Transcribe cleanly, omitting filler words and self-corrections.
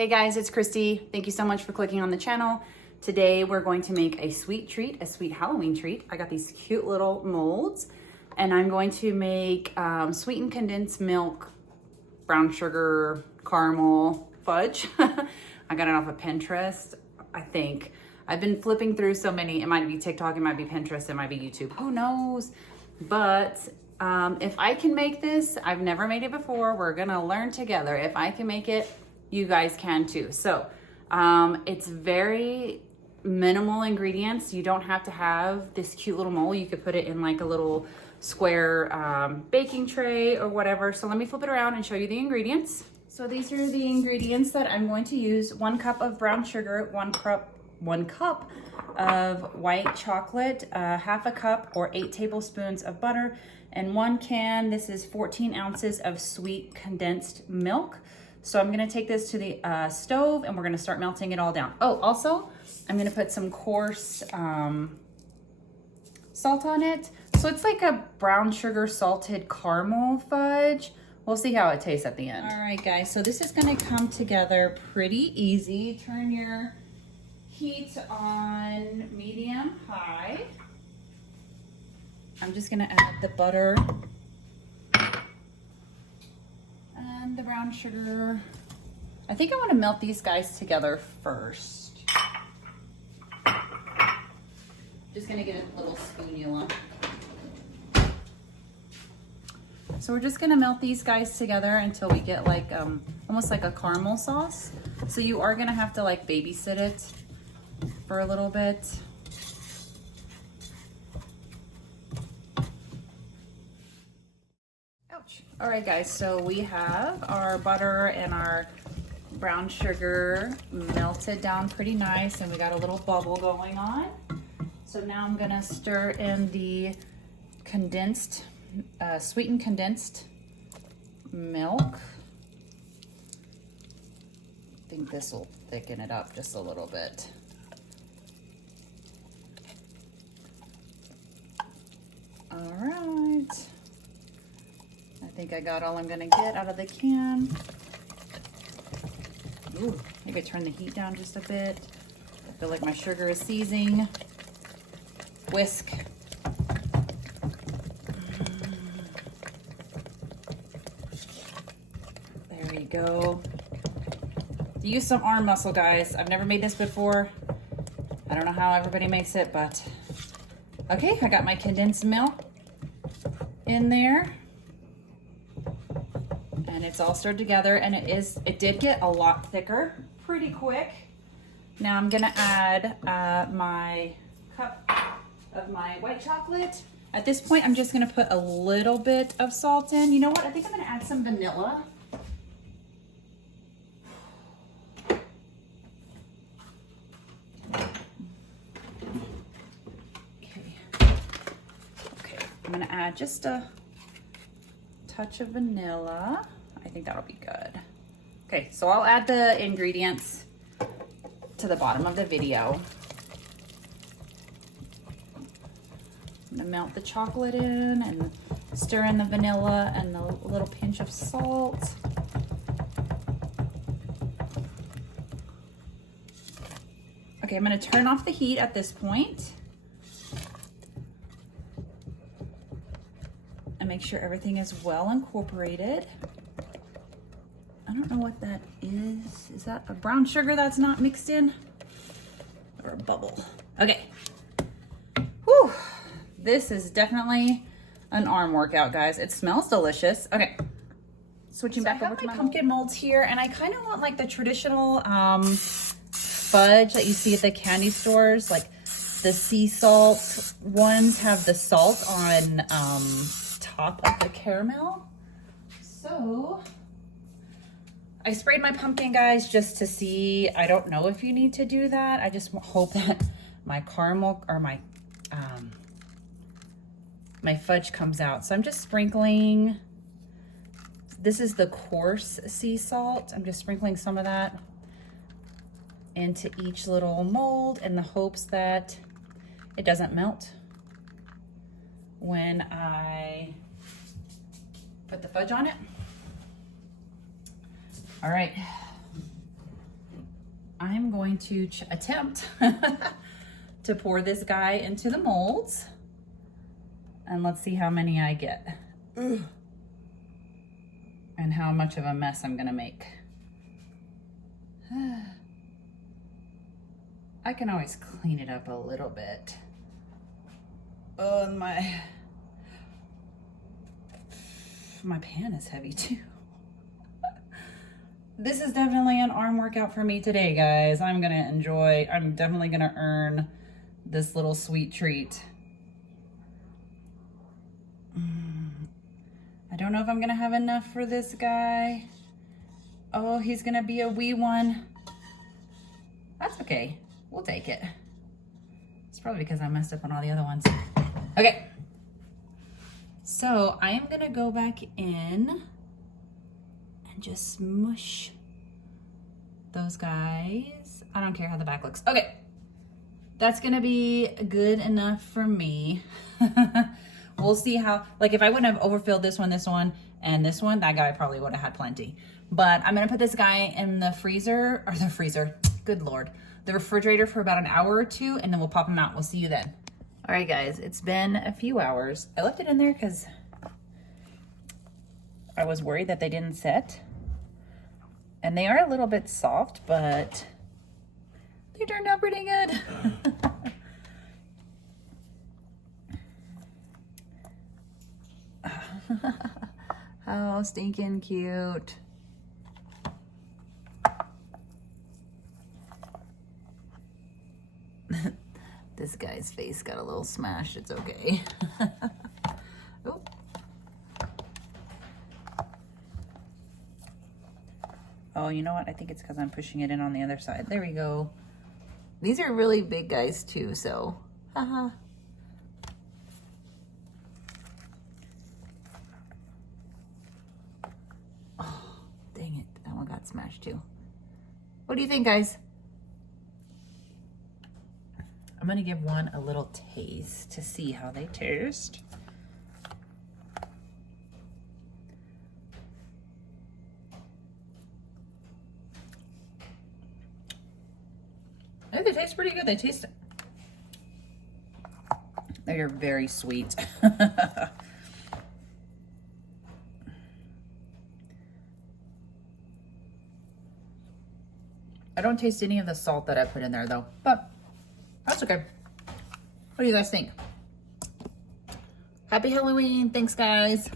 Hey guys, it's Christy. Thank you so much for clicking on the channel. Today we're going to make a sweet treat, a sweet Halloween treat. I got these cute little molds and I'm going to make sweetened condensed milk, brown sugar, caramel, fudge. I got it off of Pinterest, I think. I've been flipping through so many. It might be TikTok, it might be Pinterest, it might be YouTube, who knows? But if I can make this, I've never made it before. We're gonna learn together. If I can make it, you guys can too. So it's very minimal ingredients. You don't have to have this cute little mold. You could put it in like a little square baking tray or whatever. So let me flip it around and show you the ingredients. So these are the ingredients that I'm going to use. 1 cup of brown sugar, 1 cup of white chocolate, 1/2 cup or 8 tablespoons of butter, and 1 can. This is 14 ounces of sweet condensed milk. So I'm gonna take this to the stove and we're gonna start melting it all down. Oh, also, I'm gonna put some coarse salt on it. So it's like a brown sugar salted caramel fudge. We'll see how it tastes at the end. All right, guys, so this is gonna come together pretty easy. Turn your heat on medium high. I'm just gonna add the butter and the brown sugar. I think I want to melt these guys together first. Just gonna get a little spatula. So we're just gonna melt these guys together until we get like almost like a caramel sauce. So you are gonna have to like babysit it for a little bit. Ouch. All right, guys, so we have our butter and our brown sugar melted down pretty nice, and we got a little bubble going on. So now I'm gonna stir in the condensed, sweetened condensed milk. I think this will thicken it up just a little bit. All right. I think I got all I'm gonna get out of the can. Ooh, maybe turn the heat down just a bit. I feel like my sugar is seizing. Whisk. There you go. Use some arm muscle, guys. I've never made this before. I don't know how everybody makes it, but okay, I got my condensed milk in there. And it's all stirred together, and it did get a lot thicker pretty quick. Now I'm gonna add my cup of my white chocolate. At this point, I'm just gonna put a little bit of salt in. You know what? I think I'm gonna add some vanilla. Okay, I'm gonna add just a touch of vanilla. I think that'll be good. Okay, so I'll add the ingredients to the bottom of the video. I'm gonna melt the chocolate in and stir in the vanilla and a little pinch of salt. Okay, I'm gonna turn off the heat at this point and make sure everything is well incorporated. I don't know what that is. Is that a brown sugar that's not mixed in? Or a bubble? Okay. Whew. This is definitely an arm workout, guys. It smells delicious. Okay. Switching back over to my pumpkin molds here, and I kind of want like the traditional fudge that you see at the candy stores, like the sea salt ones have the salt on top of the caramel. So I sprayed my pumpkin, guys, just to see. I don't know if you need to do that. I just hope that my caramel or my fudge comes out. So I'm just sprinkling. This is the coarse sea salt. I'm just sprinkling some of that into each little mold in the hopes that it doesn't melt when I put the fudge on it. All right, I'm going to attempt to pour this guy into the molds. And let's see how many I get. Ugh. And how much of a mess I'm gonna make. I can always clean it up a little bit. Oh, my pan is heavy too. This is definitely an arm workout for me today, guys. I'm definitely gonna earn this little sweet treat. I don't know if I'm gonna have enough for this guy. Oh, he's gonna be a wee one. That's okay, we'll take it. It's probably because I messed up on all the other ones. Okay, so I am gonna go back in and just smush those guys. I don't care how the back looks. Okay, that's gonna be good enough for me. We'll see how, like if I wouldn't have overfilled this one, and this one, that guy probably would have had plenty. But I'm gonna put this guy in the freezer, good Lord, the refrigerator for about an hour or two, and then we'll pop them out. We'll see you then. All right, guys, it's been a few hours. I left it in there because I was worried that they didn't set. And they are a little bit soft, but they turned out pretty good. How stinking cute. This guy's face got a little smashed. It's okay. Oh. Oh, you know what? I think it's because I'm pushing it in on the other side. There we go. These are really big guys too, so haha. Oh, dang it. That one got smashed too. What do you think, guys? I'm gonna give one a little taste to see how they taste. I think they taste pretty good. They are very sweet. I don't taste any of the salt that I put in there though, but that's okay. What do you guys think? Happy Halloween. Thanks, guys.